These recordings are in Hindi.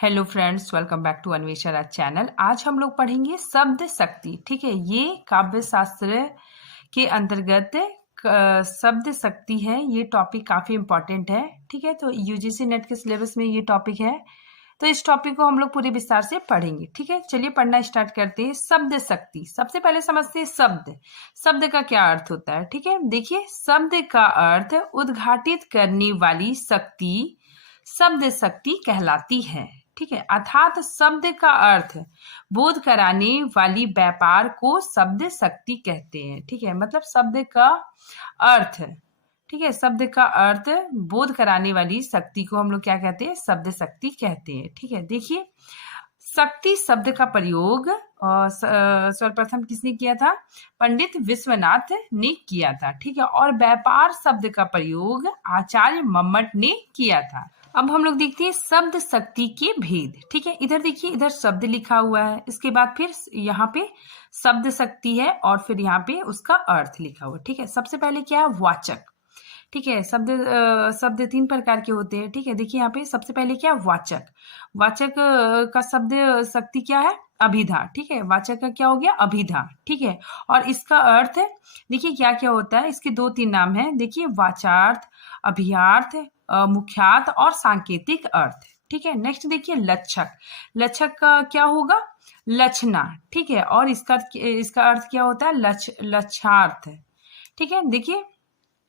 Hello friends, welcome back to Anvesha channel. आज हम लोग पढ़ेंगे शब्द शक्ति। ठीक है, ये काव्य शास्त्र के अंतर्गत शब्द शक्ति है। ये टॉपिक काफ़ी इम्पोर्टेंट है। ठीक है, तो यूजीसी नेट के सिलेबस में ये टॉपिक है, तो इस टॉपिक को हम लोग पूरे विस्तार से पढ़ेंगे। ठीक है, चलिए पढ़ना स्टार्ट करते हैं। शब्द शक्ति, सबसे पहले समझते हैं शब्द। शब्द का क्या अर्थ होता है। ठीक है, देखिए, शब्द का अर्थ उद्घाटित करने वाली शक्ति शब्द शक्ति कहलाती है। ठीक है, अर्थात शब्द का अर्थ बोध कराने वाली व्यापार को शब्द शक्ति कहते हैं। ठीक है, मतलब शब्द का अर्थ, ठीक है, शब्द का अर्थ बोध कराने वाली शक्ति को हम लोग क्या कहते हैं, शब्द शक्ति कहते हैं। ठीक है, देखिए, शक्ति शब्द का प्रयोग सर्वप्रथम किसने किया था, पंडित विश्वनाथ ने किया था। ठीक है, और व्यापार शब्द का प्रयोग आचार्य मम्मट ने किया था। अब हम लोग देखते हैं शब्द शक्ति के भेद। ठीक है, इधर देखिए, इधर शब्द लिखा हुआ है, इसके बाद फिर यहाँ पे शब्द शक्ति है और फिर यहाँ पे उसका अर्थ लिखा हुआ है। ठीक है, सबसे पहले क्या है, वाचक। ठीक है, शब्द तीन प्रकार के होते हैं। ठीक है, देखिए यहाँ पे सबसे पहले क्या, वाचक। वाचक का शब्द शक्ति क्या है, अभिधा। ठीक है, वाचक का क्या हो गया, अभिधा। ठीक है, और इसका अर्थ देखिए क्या क्या होता है, इसके दो तीन नाम है। देखिए, वाचार्थ, अभियार्थ, मुख्यार्थ और सांकेतिक अर्थ। ठीक है, नेक्स्ट देखिए, लक्षक। लक्षक का क्या होगा, लक्षणा। ठीक है, और इसका अर्थ क्या होता है, लक्षार्थ। ठीक है, देखिए,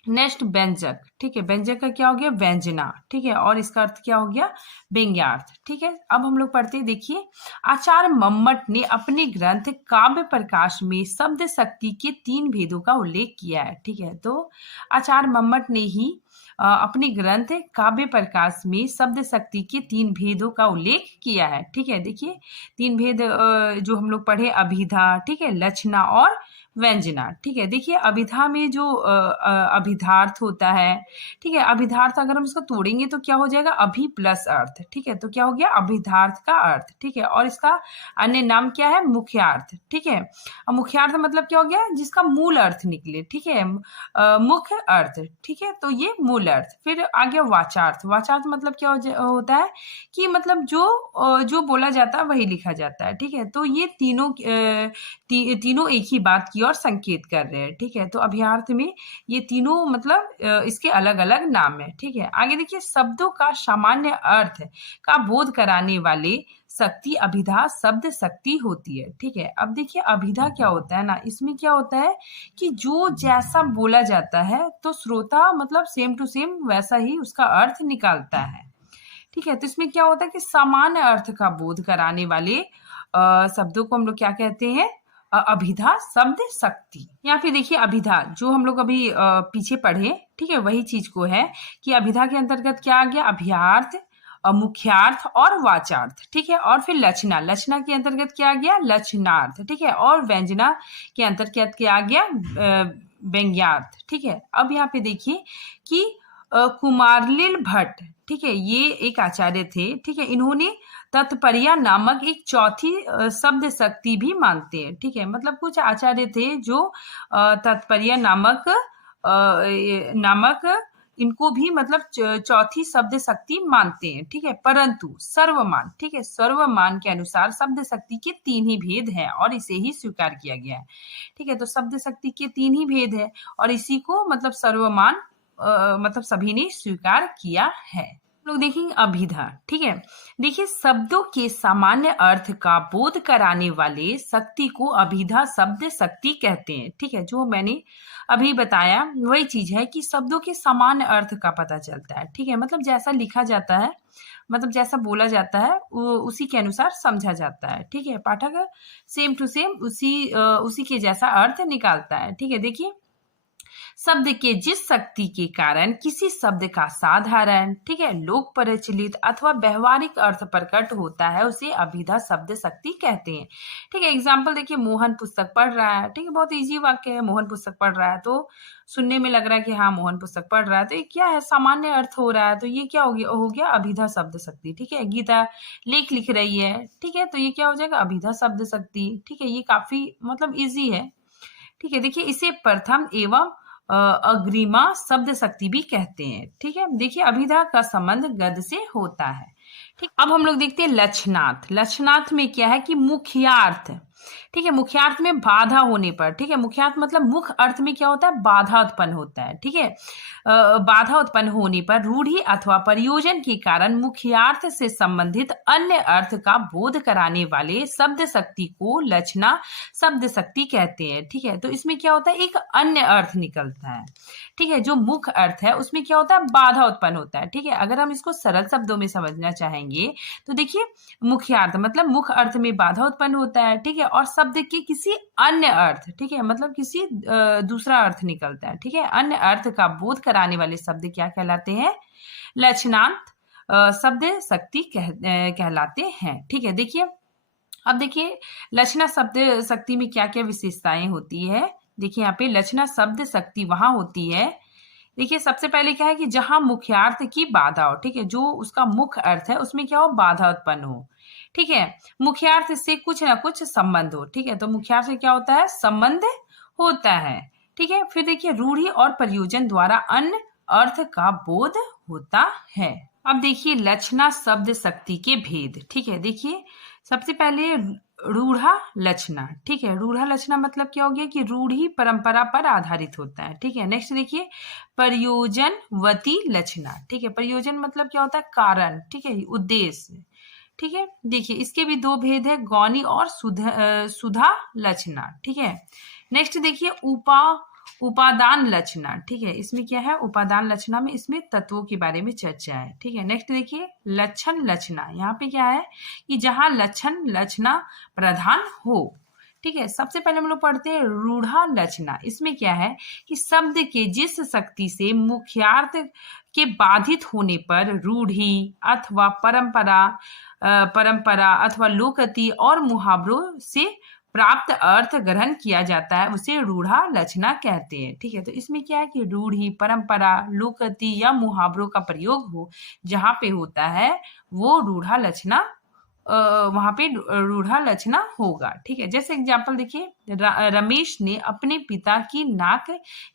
नेक्स्ट व्यंजक। ठीक है, व्यंजक का क्या हो गया, व्यंजना। ठीक है, और इसका अर्थ क्या हो गया, व्यंग्यार्थ। ठीक है, अब हम लोग पढ़ते हैं। देखिए, आचार्य मम्मट ने अपने ग्रंथ काव्य प्रकाश में शब्द शक्ति के तीन भेदों का उल्लेख किया है। ठीक है, तो आचार्य मम्मट ने ही अपने ग्रंथ काव्य प्रकाश में शब्द शक्ति के तीन भेदों का उल्लेख किया है। ठीक है, देखिए, तीन भेद जो हम लोग पढ़े, अभिधा, ठीक है, लक्षणा और व्यंजना। ठीक है, देखिए, अभिधा में जो अभिधार्थ होता है। ठीक है, अभिधार्थ अगर हम इसको तोड़ेंगे तो क्या हो जाएगा, अभि प्लस अर्थ। ठीक है, तो क्या हो गया, अभिधार्थ का अर्थ। ठीक है, और इसका अन्य नाम क्या है, मुख्यार्थ। ठीक है, मुख्यार्थ मतलब क्या हो गया, जिसका मूल अर्थ निकले। ठीक है, मुख्य अर्थ। ठीक है, तो ये मूल अर्थ। फिर आ गया वाचार्थ। वाचार्थ मतलब क्या होता है कि मतलब जो बोला जाता है वही लिखा जाता है। ठीक है, तो ये तीनों एक ही बात की और संकेत कर रहे हैं। ठीक है, तो अभियार्थ में ये तीनों मतलब इसके अलग अलग नाम है। ठीक है, आगे देखिए, शब्दों का सामान्य अर्थ का बोध कराने वाले शक्ति अभिधा शब्द शक्ति होती है। ठीक है, अब देखिए, अभिधा क्या होता है ना, इसमें क्या होता है कि जो जैसा बोला जाता है तो श्रोता मतलब सेम टू सेम वैसा ही उसका अर्थ निकालता है। ठीक है, तो इसमें क्या होता है कि सामान्य अर्थ का बोध कराने वाले शब्दों को हम लोग क्या कहते हैं, अभिधा शब्द शक्ति। यहाँ पे देखिए, अभिधा जो हम लोग अभी पीछे पढ़े, ठीक है, वही चीज को है कि अभिधा के अंतर्गत क्या आ गया, अभियार्थ, मुख्यार्थ और वाचार्थ। ठीक है, और फिर लक्षणा। लक्षणा के अंतर्गत क्या आ गया, लक्षणार्थ। ठीक है, और व्यंजना के अंतर्गत क्या आ गया, व्यंग्यार्थ। ठीक है, अब यहाँ पे देखिए कि कुमारलील भट्ट, ठीक है, ये एक आचार्य थे। ठीक है, इन्होंने तत्पर्या नामक एक चौथी शब्द शक्ति भी मानते हैं। ठीक है, मतलब कुछ आचार्य थे जो तत्पर्या नामक इनको भी मतलब चौथी शब्द शक्ति मानते हैं। ठीक है, परंतु सर्वमान, ठीक है, सर्वमान के अनुसार शब्द शक्ति के तीन ही भेद हैं और इसे ही स्वीकार किया गया है। ठीक है, तो शब्द शक्ति के तीन ही भेद है और इसी को मतलब सर्वमान मतलब सभी ने स्वीकार किया है। लोग देखेंगे अभिधा। ठीक है, देखिए, शब्दों के सामान्य अर्थ का बोध कराने वाले शक्ति को अभिधा शब्द शक्ति कहते हैं। ठीक है, जो मैंने अभी बताया वही चीज है कि शब्दों के सामान्य अर्थ का पता चलता है। ठीक है, मतलब जैसा लिखा जाता है, मतलब जैसा बोला जाता है उसी के अनुसार समझा जाता है। ठीक है, पाठक सेम टू सेम उसी के जैसा अर्थ निकालता है। ठीक है, देखिए, शब्द के जिस शक्ति के कारण किसी शब्द का साधारण, ठीक है, लोक प्रचलित अथवा व्यवहारिक अर्थ प्रकट होता है उसे अभिधा शब्द शक्ति कहते हैं। ठीक है, एग्जाम्पल देखिए, मोहन पुस्तक पढ़ रहा है। ठीक है, बहुत इजी वाक्य है, मोहन पुस्तक पढ़ रहा है, तो सुनने में लग रहा है कि हाँ मोहन पुस्तक पढ़ रहा है, तो ये क्या है, सामान्य अर्थ हो रहा है, तो ये क्या हो गया अभिधा शब्द शक्ति। ठीक है, गीता लेख लिख रही है। ठीक है, तो ये क्या हो जाएगा, अभिधा शब्द शक्ति। ठीक है, ये काफी मतलब इजी है। ठीक है, देखिए, इसे प्रथम एवं अग्रिमा शब्द शक्ति भी कहते हैं। ठीक है, देखिए, अभिधा का संबंध गद से होता है। ठीक, अब हम लोग देखते हैं लक्षणार्थ। लक्षणार्थ में क्या है कि मुख्यार्थ, ठीक है, मुख्यार्थ में बाधा होने पर, ठीक है, मुख्यार्थ मतलब मुख्य अर्थ में क्या होता है, बाधा उत्पन्न होता है, ठीक है, बाधा उत्पन्न होने पर रूढ़ि अथवा प्रयोजन के कारण मुख्यार्थ से संबंधित अन्य अर्थ का बोध कराने वाले शब्द शक्ति को लक्षणा शब्द शक्ति कहते हैं, ठीक है। तो इसमें क्या होता है, एक अन्य अर्थ निकलता है, ठीक है, जो मुख्य अर्थ है उसमें क्या होता है, बाधा उत्पन्न होता है, ठीक है। अगर हम इसको सरल शब्दों में समझना चाहेंगे तो देखिए, मुख्यार्थ मतलब मुख्य अर्थ में बाधा उत्पन्न होता है, ठीक है, और शब्द के किसी अन्य अर्थ, ठीक है, मतलब किसी दूसरा अर्थ निकलता है, ठीक है, अन्य अर्थ का बोध कराने वाले शब्द क्या कहलाते हैं, लक्षणार्थ शब्द शक्ति कहलाते हैं, ठीक है। देखिए, अब देखिए लक्षणा शब्द शक्ति में क्या क्या विशेषताएं होती है। देखिए यहाँ पे लक्षणा शब्द शक्ति वहां होती है, देखिए सबसे पहले क्या है कि जहां मुख्यार्थ की बाधा हो, ठीक है, जो उसका मुख्य अर्थ है उसमें क्या हो, बाधा उत्पन्न हो, ठीक है, मुख्यार्थ से कुछ ना कुछ संबंध हो, ठीक है, तो मुख्यार्थ से क्या होता है, संबंध होता है, ठीक है। फिर देखिए रूढ़ि और प्रयोजन द्वारा अन्य अर्थ का बोध होता है। अब देखिए लक्षणा शब्द शक्ति के भेद, ठीक है, देखिए सबसे पहले रूढ़ा लक्षणा, ठीक है, रूढ़ा लक्षणा मतलब क्या हो गया कि रूढ़ी परंपरा पर आधारित होता है, ठीक है। नेक्स्ट देखिए प्रयोजनवती लक्षणा, ठीक है, प्रयोजन मतलब क्या होता है, कारण, ठीक है, उद्देश्य, ठीक है। देखिए इसके भी दो भेद है, गौणी और सुधा लक्षणा, ठीक है। नेक्स्ट देखिए उपादान लक्षणा, ठीक है, इसमें क्या है, उपादान लक्षणा में इसमें तत्वों के बारे में चर्चा है, ठीक है। नेक्स्ट देखिए लक्षण लक्षणा, यहाँ पे क्या है कि जहां लक्षण लक्षणा प्रधान हो, ठीक है। सबसे पहले हम लोग पढ़ते हैं रूढ़ा लक्षणा, इसमें क्या है कि शब्द के जिस शक्ति से मुख्यार्थ के बाधित होने पर रूढ़ी अथवा परंपरा अथवा लोकति और मुहावरों से प्राप्त अर्थ ग्रहण किया जाता है उसे रूढ़ा लक्षणा कहते हैं, ठीक है। तो इसमें क्या है कि रूढ़ी परंपरा लोकति या मुहावरों का प्रयोग हो जहां पे होता है वो रूढ़ा लक्षणा, वहां पे रूढ़ा लक्षणा होगा, ठीक है। जैसे एग्जाम्पल देखिए रमेश ने अपने पिता की नाक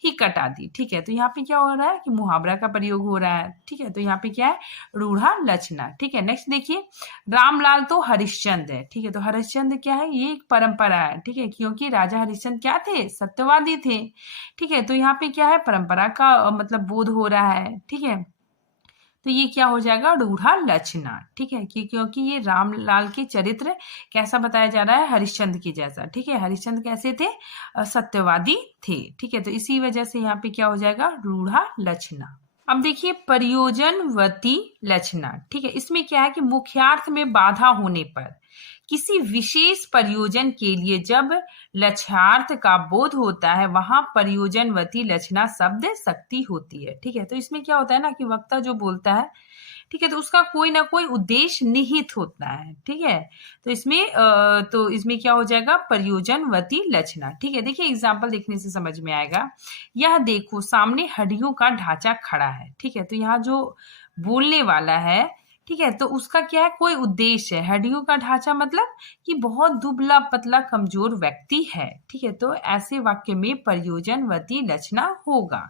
ही कटा दी, ठीक है, तो यहाँ पे क्या हो रहा है कि मुहावरा का प्रयोग हो रहा है, ठीक है, तो यहाँ पे क्या है, रूढ़ा लक्षणा, ठीक है। नेक्स्ट देखिए रामलाल तो हरिश्चंद्र है, ठीक है, तो हरिश्चंद्र क्या है, ये एक परंपरा है, ठीक है, क्योंकि राजा हरिश्चंद्र क्या थे, सत्यवादी थे, ठीक है, तो यहाँ पे क्या है, परंपरा का मतलब बोध हो रहा है, ठीक है। तो ये क्या हो जाएगा, रूढ़ा लक्षणा, ठीक है, क्योंकि ये रामलाल के चरित्र कैसा बताया जा रहा है, हरिश्चंद्र की जैसा, ठीक है, हरिश्चंद्र कैसे थे, सत्यवादी थे, ठीक है, तो इसी वजह से यहाँ पे क्या हो जाएगा, रूढ़ा लक्षणा। अब देखिए प्रयोजनवती लक्षणा, ठीक है, इसमें क्या है कि मुख्यार्थ में बाधा होने पर किसी विशेष प्रयोजन के लिए जब लक्ष्यार्थ का बोध होता है वहां प्रयोजनवती लक्षणा शब्द शक्ति होती है, ठीक है। तो इसमें क्या होता है ना कि वक्ता जो बोलता है, ठीक है, तो उसका कोई ना कोई उद्देश्य निहित होता है, ठीक है, तो इसमें क्या हो जाएगा, प्रयोजनवती लक्षणा, ठीक है। देखिए एग्जाम्पल देखने से समझ में आएगा, यह देखो सामने हड्डियों का ढांचा खड़ा है, ठीक है, तो यहाँ जो बोलने वाला है, ठीक है, तो उसका क्या है, कोई उद्देश्य है, हड्डियों का ढांचा मतलब कि बहुत दुबला पतला कमजोर व्यक्ति है, ठीक है, तो ऐसे वाक्य में प्रयोजनवती लक्षणा होगा,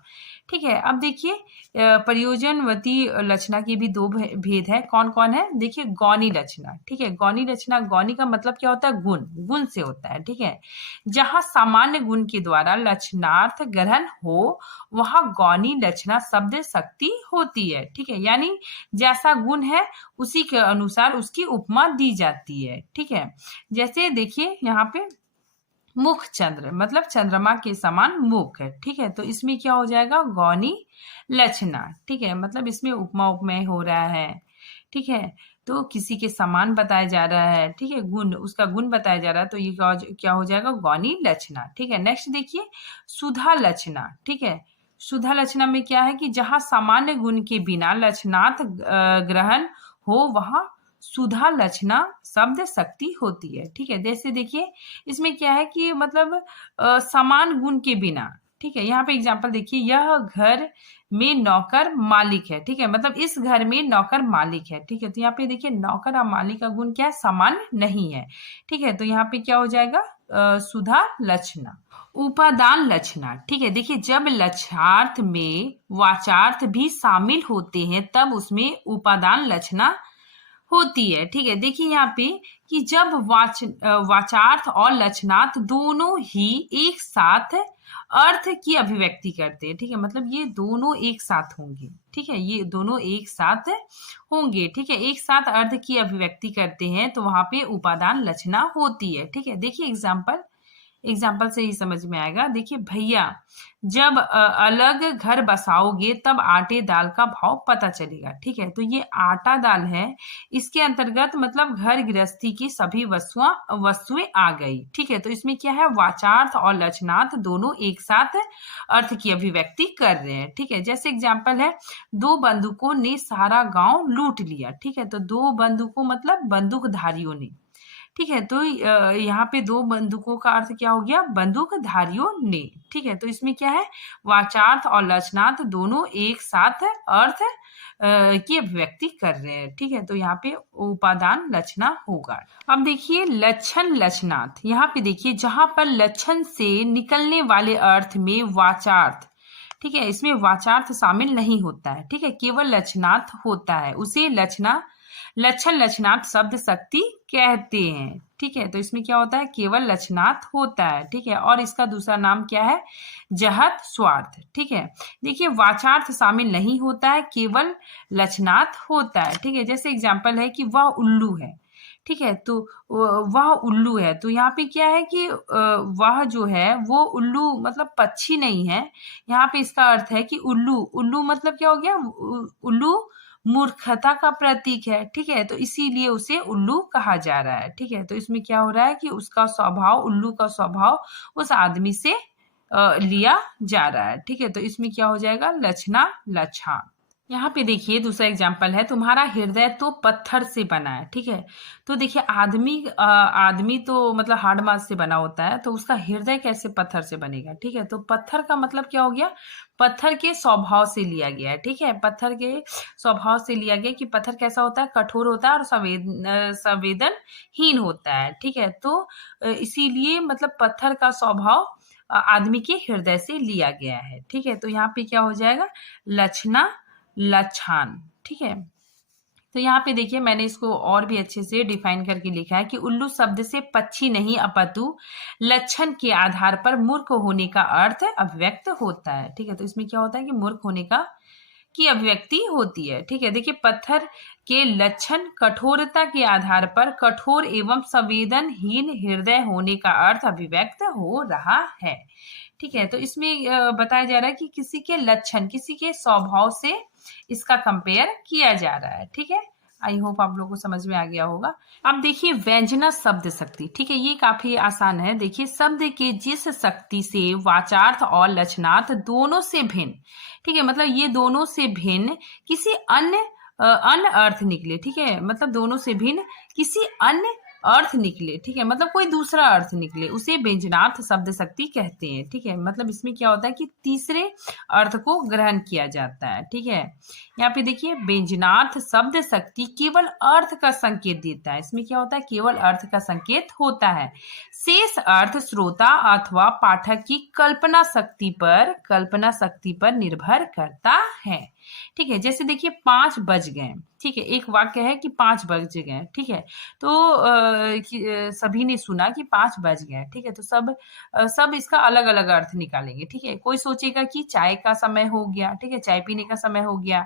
ठीक है। अब देखिए प्रयोजनवती लक्षणा के भी दो भेद है, कौन कौन है, देखिए गौणी लक्षणा, ठीक है, गौणी लक्षणा, गौणी का मतलब क्या होता है, गुण से होता है, ठीक है, जहां सामान्य गुण के द्वारा लक्षणार्थ ग्रहण हो वहां गौणी लक्षणा शब्द शक्ति होती है, ठीक है, यानी जैसा गुण है उसी के अनुसार उसकी उपमा दी जाती है, ठीक है। जैसे देखिए यहाँ पे मुख चंद्र मतलब चंद्रमा के समान मुख है, ठीक है, तो इसमें क्या हो जाएगा, गौणी लक्षणा, ठीक है, मतलब इसमें उपमा उपमेय हो रहा है, ठीक है, तो किसी के समान बताया जा रहा है, ठीक है, गुण उसका गुण बताया जा रहा है, तो ये क्या हो जाएगा, गौणी लक्षणा, ठीक है। नेक्स्ट देखिए सुधा लक्षणा, ठीक है, सुधा लक्षणा में क्या है कि जहां सामान्य गुण के बिना लक्षणार्थ ग्रहण हो वहां सुधा लक्षणा शब्द शक्ति होती है, ठीक है। जैसे देखिए इसमें क्या है कि मतलब समान गुण के बिना, ठीक है, यहाँ पे एग्जांपल देखिए, यह घर में नौकर मालिक है, ठीक है, मतलब इस घर में नौकर मालिक है, ठीक है, तो यहाँ पे देखिए नौकर और मालिक का गुण क्या है, समान नहीं है, ठीक है, तो यहाँ पे क्या हो जाएगा, सुधा लक्षणा। उपादान लक्षणा, ठीक है, देखिए जब लक्षार्थ में वाचार्थ भी शामिल होते हैं तब उसमें उपादान लक्षणा होती है। ठीक है, देखिए यहाँ पे कि जब वाचार्थ और लक्षणार्थ दोनों ही एक साथ अर्थ की अभिव्यक्ति करते हैं। ठीक है, मतलब ये दोनों एक साथ होंगे। ठीक है, ये दोनों एक साथ होंगे। ठीक है, एक साथ अर्थ की अभिव्यक्ति करते हैं तो वहां पे उपादान लक्षणा होती है। ठीक है, देखिए एग्जाम्पल से ही समझ में आएगा। देखिए भैया, जब अलग घर बसाओगे तब आटे दाल का भाव पता चलेगा। ठीक है, तो ये आटा दाल है, इसके अंतर्गत मतलब घर गृहस्थी की सभी वस्तुएं आ गई। ठीक है, तो इसमें क्या है, वाचार्थ और लक्षणार्थ दोनों एक साथ अर्थ की अभिव्यक्ति कर रहे हैं। ठीक है, जैसे एग्जाम्पल है, दो बंदूकों ने सारा गांव लूट लिया। ठीक है, तो दो बंदूकों मतलब बंदूकधारियों ने। ठीक है, तो यहाँ पे दो बंदूकों का अर्थ क्या हो गया, बंदूकधारियों ने। ठीक है, तो इसमें क्या है, वाचार्थ और लक्षणार्थ दोनों एक साथ अर्थ की अभिव्यक्ति कर रहे हैं। ठीक है, तो यहाँ पे उपादान लक्षणा होगा। अब देखिए लक्षण लक्षणार्थ, यहाँ पे देखिए जहां पर लक्षण से निकलने वाले अर्थ में वाचार्थ, ठीक है, इसमें वाचार्थ शामिल नहीं होता है। ठीक है, केवल लक्षणार्थ होता है, उसे लक्षण लक्षणार्थ शब्द शक्ति कहते हैं। ठीक है, तो इसमें क्या होता है, केवल लक्षणार्थ होता है। ठीक है, और इसका दूसरा नाम क्या है, जहत स्वार्थ। ठीक है, देखिए वाचार्थ शामिल नहीं होता है, केवल लक्षणार्थ होता है। ठीक है, जैसे एग्जाम्पल है कि वह उल्लू है। ठीक है, तो वह उल्लू है, तो यहाँ पे क्या है कि वह जो है वो उल्लू मतलब पक्षी नहीं है। यहाँ पे इसका अर्थ है कि उल्लू उल्लू मतलब क्या हो गया, उल्लू मूर्खता का प्रतीक है। ठीक है, तो इसीलिए उसे उल्लू कहा जा रहा है। ठीक है, तो इसमें क्या हो रहा है कि उसका स्वभाव, उल्लू का स्वभाव उस आदमी से लिया जा रहा है। ठीक है, तो इसमें क्या हो जाएगा, लक्षणा लक्षण। यहाँ पे देखिए दूसरा एग्जाम्पल है, तुम्हारा हृदय तो पत्थर से बना है। ठीक है, तो देखिए आदमी तो मतलब हार्ड मास से बना होता है, तो उसका हृदय कैसे पत्थर से बनेगा। ठीक है, तो पत्थर का मतलब क्या हो गया, पत्थर के स्वभाव से लिया गया है। ठीक है, पत्थर के स्वभाव से लिया गया कि पत्थर कैसा होता है, कठोर होता है और संवेदनहीन होता है। ठीक है, तो इसीलिए मतलब पत्थर का स्वभाव आदमी के हृदय से लिया गया है। ठीक है, तो यहाँ पे क्या हो जाएगा, लक्षणा लक्षण। ठीक है, तो यहाँ पे देखिए मैंने इसको और भी अच्छे से डिफाइन करके लिखा है कि उल्लू शब्द से पक्षी नहीं अपितु लक्षण के आधार पर मूर्ख होने का अर्थ अभिव्यक्त होता है। ठीक है, तो इसमें क्या होता है कि मूर्ख होने की अभिव्यक्ति होती है। ठीक है, देखिए पत्थर के लक्षण कठोरता के आधार पर कठोर एवं संवेदनहीन हृदय होने का अर्थ अभिव्यक्त हो रहा है। ठीक है, तो इसमें बताया जा रहा है कि किसी के लक्षण, किसी के स्वभाव से इसका कंपेयर किया जा रहा है। ठीक है, आई होप आप लोगों को समझ में आ गया होगा। अब देखिए व्यंजना शब्द शक्ति। ठीक है, ये काफी आसान है। देखिए शब्द के जिस शक्ति से वाचार्थ और लक्षणार्थ दोनों से भिन्न, ठीक है, मतलब ये दोनों से भिन्न किसी अन्य अर्थ निकले। ठीक है, मतलब दोनों से भिन्न किसी अन्य अर्थ निकले। ठीक है, मतलब कोई दूसरा अर्थ निकले, उसे व्यंजनार्थ शब्द शक्ति कहते हैं। ठीक है, मतलब इसमें क्या होता है कि तीसरे अर्थ को ग्रहण किया जाता है। ठीक है, यहाँ पे देखिए व्यंजनार्थ शब्द शक्ति केवल अर्थ का संकेत देता है। इसमें क्या होता है, केवल अर्थ का संकेत होता है, शेष अर्थ श्रोता अथवा पाठक की कल्पना शक्ति पर निर्भर करता है। ठीक है, जैसे देखिए 5 बज गए। ठीक है, एक वाक्य है कि 5 बज गए। ठीक है, तो सभी ने सुना कि 5 बज गए। ठीक है, तो सब इसका अलग अलग अर्थ निकालेंगे। ठीक है, कोई सोचेगा कि चाय का समय हो गया। ठीक है, चाय पीने का समय हो गया,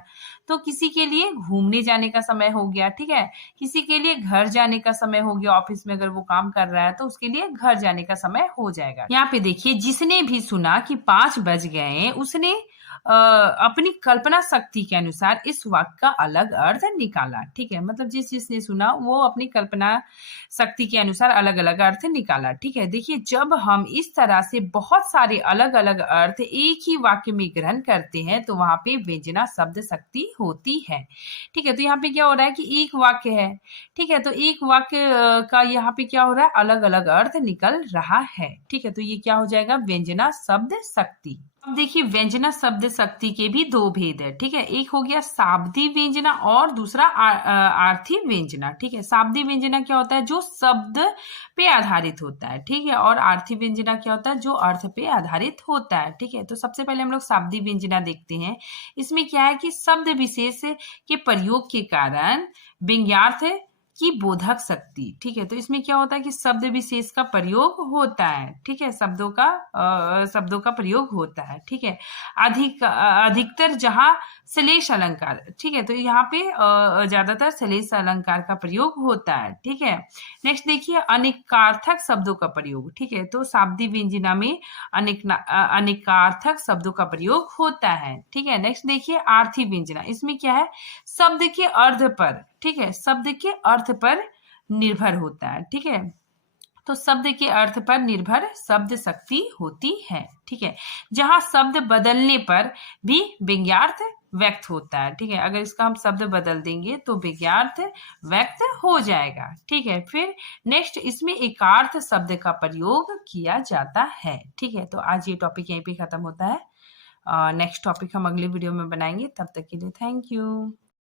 तो किसी के लिए घूमने जाने का समय हो गया। ठीक है, किसी के लिए घर जाने का समय हो गया, ऑफिस में अगर वो काम कर रहा है तो उसके लिए घर जाने का समय हो जाएगा। यहाँ पे देखिए जिसने भी सुना कि 5 बज गए, उसने अपनी कल्पना शक्ति के अनुसार इस वाक्य का अलग अर्थ निकाला। ठीक है, मतलब जिसने सुना वो अपनी कल्पना शक्ति के अनुसार अलग अलग अर्थ निकाला। ठीक है, देखिए जब हम इस तरह से बहुत सारे अलग अलग अर्थ एक ही वाक्य में ग्रहण करते हैं तो वहां पे व्यंजना शब्द शक्ति होती है। ठीक है, तो यहाँ पे क्या हो रहा है कि एक वाक्य है। ठीक है, तो एक वाक्य का यहाँ पे क्या हो रहा है, अलग अलग अर्थ निकल रहा है। ठीक है, तो ये क्या हो जाएगा, व्यंजना शब्द शक्ति। अब देखिए व्यंजना शब्द शक्ति के भी दो भेद है, ठीक है। एक हो गया शाब्दी व्यंजना और दूसरा आर्थी व्यंजना, ठीक है। शाब्दी व्यंजना क्या होता है, जो शब्द पे आधारित होता है, ठीक है, और आर्थी व्यंजना क्या होता है, जो अर्थ पे आधारित होता है, ठीक है। तो सबसे पहले हम लोग शाब्दी व्यंजना देखते हैं। इसमें क्या है कि शब्द विशेष के प्रयोग के कारण व्यंग्यार्थ की बोधक शक्ति, ठीक है। तो इसमें क्या होता है कि शब्द विशेष का प्रयोग होता है, ठीक है, शब्दों का प्रयोग होता है, ठीक है। अधिकतर जहां श्लेष अलंकार, ठीक है, तो यहाँ पे ज्यादातर श्लेष अलंकार का प्रयोग होता है, ठीक है। नेक्स्ट देखिए अनेकार्थक शब्दों का प्रयोग, ठीक है। तो शाब्दी व्यंजना में अनेकार्थक शब्दों का प्रयोग होता है, ठीक है। नेक्स्ट देखिए आर्थी व्यंजना, इसमें क्या है, शब्द के अर्थ पर, ठीक है, शब्द के अर्थ पर निर्भर होता है, ठीक है। तो शब्द के अर्थ पर निर्भर शब्द शक्ति होती है, ठीक है। जहां शब्द बदलने पर भी व्यंग्यार्थ व्यक्त होता है, ठीक है। अगर इसका हम शब्द बदल देंगे तो व्यंग्यार्थ व्यक्त हो जाएगा, ठीक है। फिर नेक्स्ट इसमें एकार्थ शब्द का प्रयोग किया जाता है, ठीक है। तो आज ये टॉपिक यहीं पे खत्म होता है। नेक्स्ट टॉपिक हम अगले वीडियो में बनाएंगे, तब तक के लिए थैंक यू।